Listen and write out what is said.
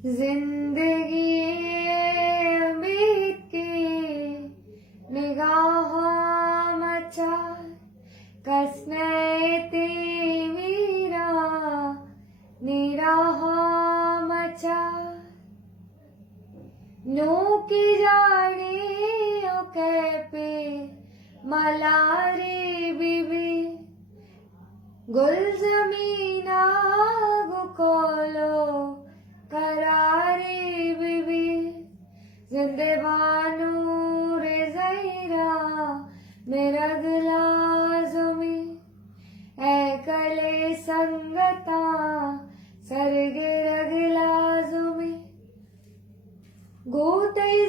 जिंदगी बीत के निगाह मचा कसनैते मीरा निराह मचा नो की जाने ओ कैपे मलारे बीबी गुल जमीना गुकोलो करारे बीबी जिंदे बानू रे जैरा मेरा गिलाजुमी ऐ कले संगता सरगे रगलाजुमी गोतई